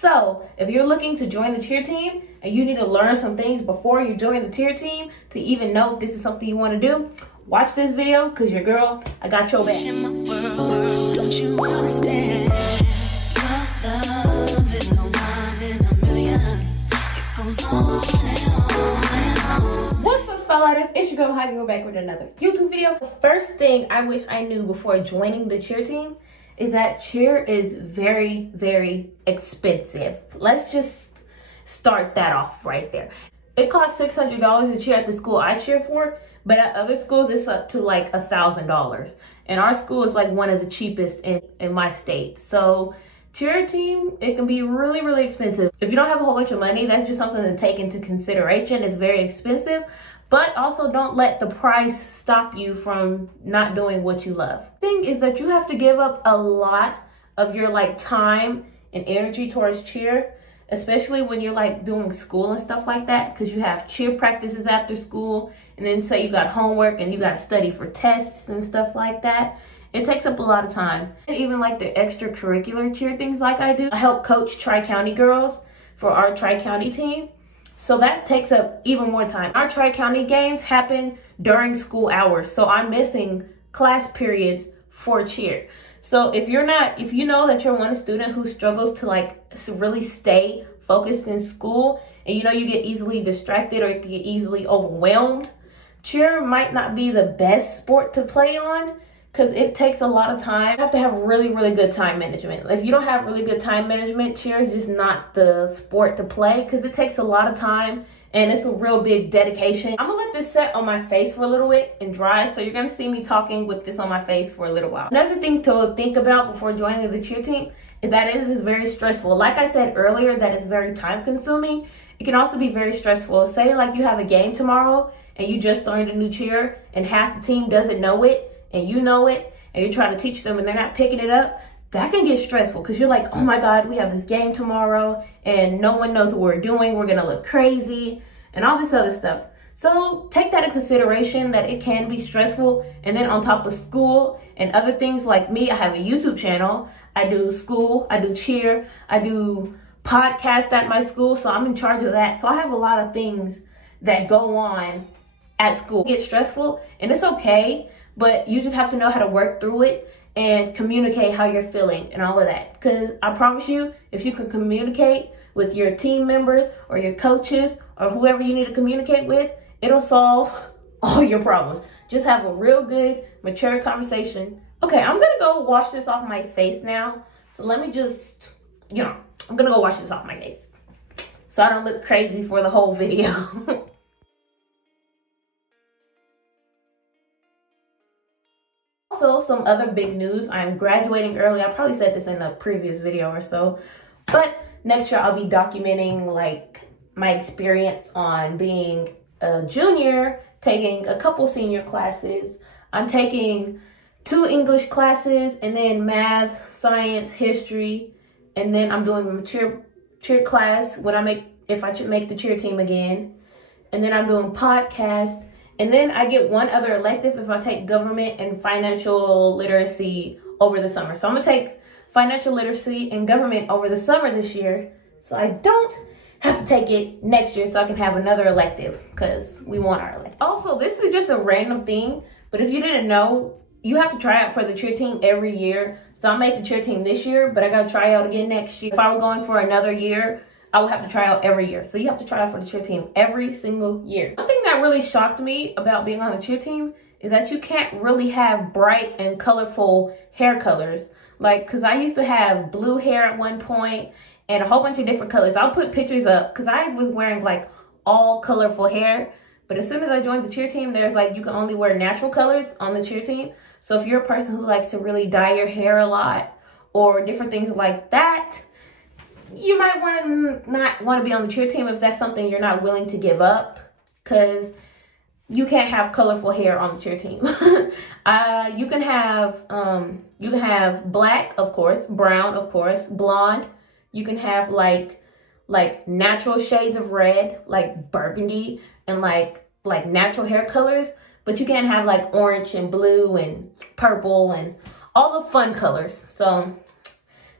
So if you're looking to join the cheer team and you need to learn some things before you join the cheer team to even know if this is something you want to do, watch this video, because your girl, I got your back. Don't you understand? Your love is a one in a million. It goes on and on and on. What's up, Spotlighters? It's your girl Mahogany. We're back with another YouTube video. The first thing I wish I knew before joining the cheer team is that cheer is very, very expensive. Let's just start that off right there. It costs $600 to cheer at the school I cheer for, but at other schools it's up to like $1,000. And our school is like one of the cheapest in my state. So cheer team, it can be really, really expensive. If you don't have a whole bunch of money, that's just something to take into consideration. It's very expensive. But also don't let the price stop you from not doing what you love. The thing is that you have to give up a lot of your like time and energy towards cheer, especially when you're like doing school and stuff like that, because you have cheer practices after school, and then say you got homework and you got to study for tests and stuff like that. It takes up a lot of time. And even like the extracurricular cheer things like I do. I help coach Tri-County girls for our Tri-County team. So that takes up even more time. Our Tri-County games happen during school hours. So I'm missing class periods for cheer. So if you know that you're one student who struggles to like really stay focused in school, and you know you get easily distracted or you get easily overwhelmed, cheer might not be the best sport to play on because it takes a lot of time. You have to have really, really good time management. If you don't have really good time management, cheer is just not the sport to play because it takes a lot of time and it's a real big dedication. I'm gonna let this set on my face for a little bit and dry, so you're gonna see me talking with this on my face for a little while. Another thing to think about before joining the cheer team is that it is very stressful. Like I said earlier, that it's very time consuming. It can also be very stressful. Say like you have a game tomorrow and you just learned a new cheer and half the team doesn't know it and you know it and you're trying to teach them and they're not picking it up. That can get stressful because you're like, oh my God, we have this game tomorrow and no one knows what we're doing. We're gonna look crazy and all this other stuff. So take that in consideration, that it can be stressful. And then on top of school and other things, like me, I have a YouTube channel. I do school, I do cheer, I do podcast at my school. So I'm in charge of that. So I have a lot of things that go on at school. It gets stressful and it's okay, but you just have to know how to work through it and communicate how you're feeling and all of that. Because I promise you, if you can communicate with your team members or your coaches or whoever you need to communicate with, it'll solve all your problems. Just have a real good, mature conversation. Okay, I'm gonna go wash this off my face now. So let me just, I'm gonna go wash this off my face so I don't look crazy for the whole video. Also, some other big news. I'm graduating early. I probably said this in a previous video or so, but next year I'll be documenting like my experience on being a junior, taking a couple senior classes. I'm taking 2 English classes and then math, science, history, and then I'm doing a cheer class if I should make the cheer team again. And then I'm doing podcast. And then I get one other elective if I take government and financial literacy over the summer. So I'm gonna take financial literacy and government over the summer this year, so I don't have to take it next year, so I can have another elective because we want our elective. Also, this is just a random thing, but if you didn't know, you have to try out for the cheer team every year. So I made the cheer team this year, but I gotta try out again next year. If I were going for another year, I will have to try out every year. So you have to try out for the cheer team every single year. One thing that really shocked me about being on the cheer team is that you can't really have bright and colorful hair colors. Like, cause I used to have blue hair at one point and a whole bunch of different colors. I'll put pictures up cause I was wearing like all colorful hair. But as soon as I joined the cheer team, there's like, you can only wear natural colors on the cheer team. So if you're a person who likes to really dye your hair a lot or different things like that, you might not want to be on the cheer team if that's something you're not willing to give up, because you can't have colorful hair on the cheer team. You can have black, of course, brown, of course, blonde. You can have like natural shades of red, like burgundy, and like natural hair colors, but you can't have like orange and blue and purple and all the fun colors. So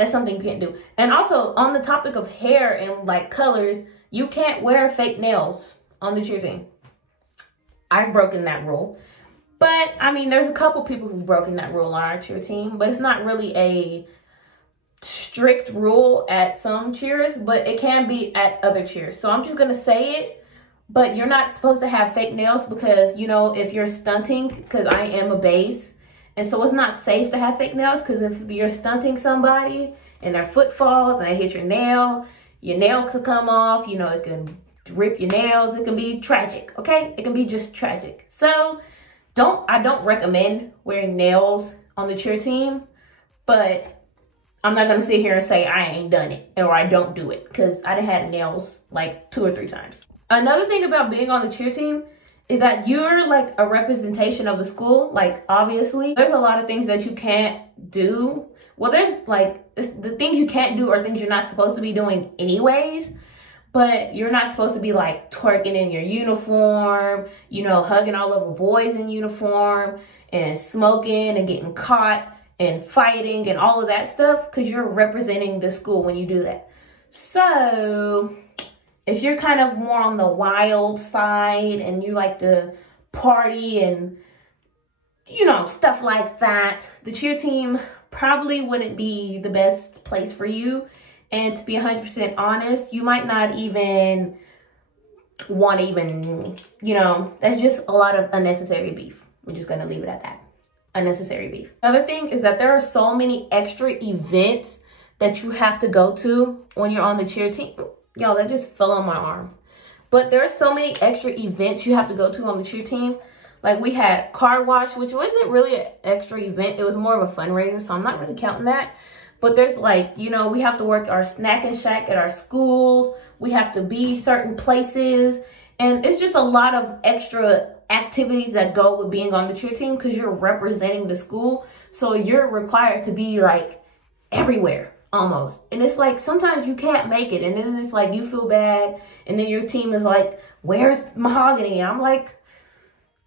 That's something you can't do. And also, on the topic of hair and like colors, you can't wear fake nails on the cheer team. I've broken that rule. But, I mean, there's a couple people who've broken that rule on our cheer team. But it's not really a strict rule at some cheers. But it can be at other cheers. So I'm just going to say it. But you're not supposed to have fake nails because, you know, if you're stunting, because I am a base. And so it's not safe to have fake nails because if you're stunting somebody and their foot falls and they hit your nail could come off. You know, it can rip your nails. It can be tragic, okay? It can be just tragic. So I don't recommend wearing nails on the cheer team, but I'm not going to sit here and say I ain't done it or I don't do it because I done had nails like 2 or 3 times. Another thing about being on the cheer team is that you're like a representation of the school. Like, obviously, there's a lot of things that you can't do. Well, there's like, the things you can't do are things you're not supposed to be doing anyways. But you're not supposed to be like twerking in your uniform, you know, hugging all over boys in uniform and smoking and getting caught and fighting and all of that stuff because you're representing the school when you do that. So if you're kind of more on the wild side and you like to party and, you know, stuff like that, the cheer team probably wouldn't be the best place for you. And to be 100% honest, you might not even want to even, you know, that's just a lot of unnecessary beef. We're just going to leave it at that. Unnecessary beef. Another thing is that there are so many extra events that you have to go to when you're on the cheer team. Y'all, that just fell on my arm. But there are so many extra events you have to go to on the cheer team. Like, we had car wash, which wasn't really an extra event. It was more of a fundraiser, so I'm not really counting that. But there's like, you know, we have to work our snack and shack at our schools. We have to be certain places. And it's just a lot of extra activities that go with being on the cheer team because you're representing the school. So you're required to be like everywhere almost. And it's like sometimes you can't make it. And then it's like you feel bad. And then your team is like, where's Mahogany? I'm like,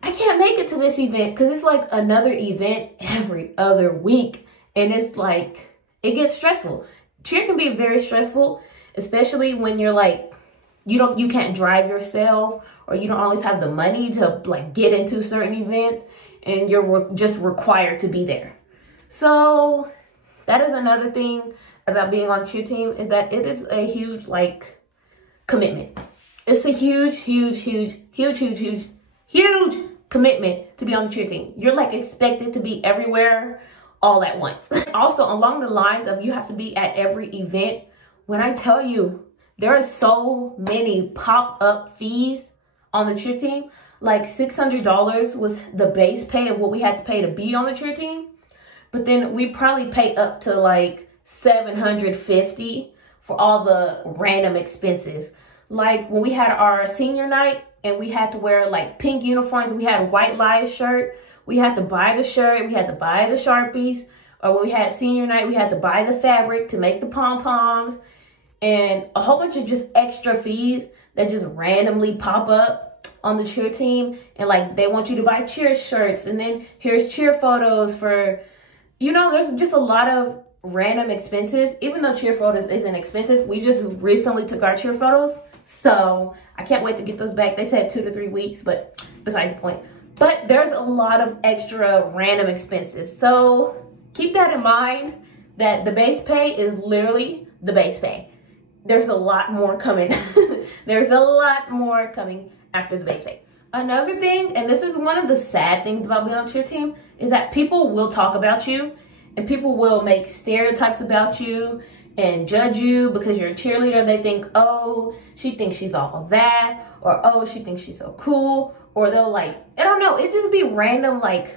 I can't make it to this event because it's like another event every other week. And it's like, it gets stressful. Cheer can be very stressful, especially when you're like, you can't drive yourself or you don't always have the money to like get into certain events and you're just required to be there. So that is another thing about being on a cheer team is that it is a huge like commitment. It's a huge commitment to be on the cheer team. You're like expected to be everywhere all at once. Also, along the lines of you have to be at every event, when I tell you there are so many pop-up fees on the cheer team, like $600 was the base pay of what we had to pay to be on the cheer team. But then we probably pay up to like $750 for all the random expenses. Like when we had our senior night and we had to wear like pink uniforms, we had a white lies shirt. We had to buy the shirt, we had to buy the Sharpies, or when we had senior night, we had to buy the fabric to make the pom-poms, and a whole bunch of just extra fees that just randomly pop up on the cheer team. And like, they want you to buy cheer shirts, and then here's cheer photos for, you know, there's just a lot of random expenses. Even though cheer photos isn't expensive, we just recently took our cheer photos, so I can't wait to get those back. They said 2 to 3 weeks, but besides the point. But there's a lot of extra random expenses. So keep that in mind that the base pay is literally the base pay. There's a lot more coming. There's a lot more coming after the base pay. Another thing, and this is one of the sad things about being on a cheer team, is that people will talk about you and people will make stereotypes about you and judge you because you're a cheerleader. They think, oh, she thinks she's all that, or oh, she thinks she's so cool. Or they'll like, I don't know, it just be random like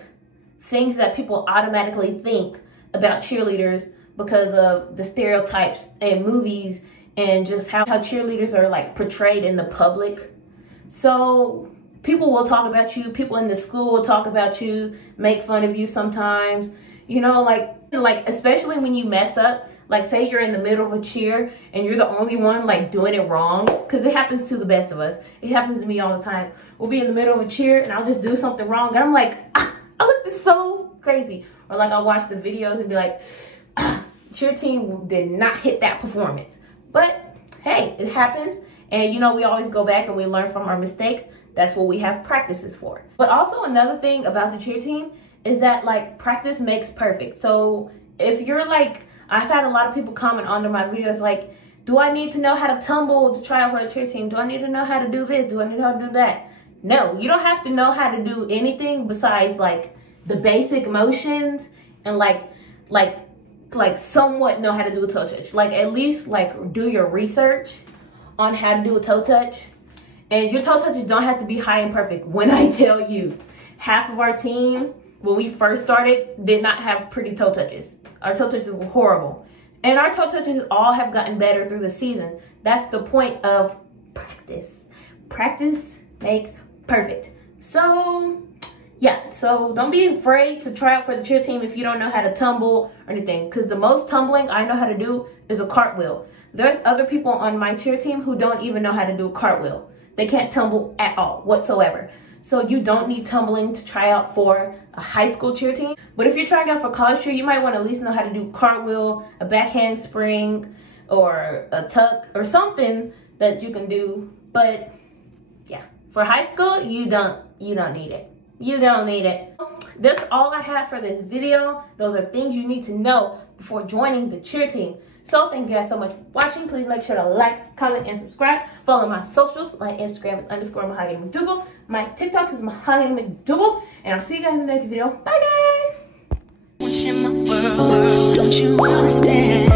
things that people automatically think about cheerleaders because of the stereotypes in movies and just how cheerleaders are like portrayed in the public. So people will talk about you, people in the school will talk about you, make fun of you sometimes, you know, like especially when you mess up. Like, say you're in the middle of a cheer and you're the only one, like, doing it wrong. Because it happens to the best of us. It happens to me all the time. We'll be in the middle of a cheer and I'll just do something wrong. And I'm like, I look this so crazy. Or, like, I'll watch the videos and be like, cheer team did not hit that performance. But hey, it happens. And you know, we always go back and we learn from our mistakes. That's what we have practices for. But also another thing about the cheer team is that like practice makes perfect. So if you're like, I've had a lot of people comment under my videos like, do I need to know how to tumble to try out for the cheer team? Do I need to know how to do this? Do I need to know how to do that? No, you don't have to know how to do anything besides like the basic motions and like somewhat know how to do a toe touch. Like at least like do your research on how to do a toe touch. And your toe touches don't have to be high and perfect. When I tell you, half of our team, when we first started, did not have pretty toe touches. Our toe touches were horrible. And our toe touches all have gotten better through the season. That's the point of practice. Practice makes perfect. So yeah, so don't be afraid to try out for the cheer team if you don't know how to tumble or anything. Because the most tumbling I know how to do is a cartwheel. There's other people on my cheer team who don't even know how to do a cartwheel. They can't tumble at all whatsoever. So you don't need tumbling to try out for a high school cheer team. But if you're trying out for college cheer, you might want to at least know how to do cartwheel, a backhand spring, or a tuck, or something that you can do. But yeah, for high school, you don't need it. You don't need it. That's all I have for this video. Those are things you need to know before joining the cheer team. So thank you guys so much for watching. Please make sure to like, comment, and subscribe. Follow my socials. My Instagram is _MahoganyMcDougle. My TikTok is MahoganyMcDougle. And I'll see you guys in the next video. Bye guys! Don't you understand?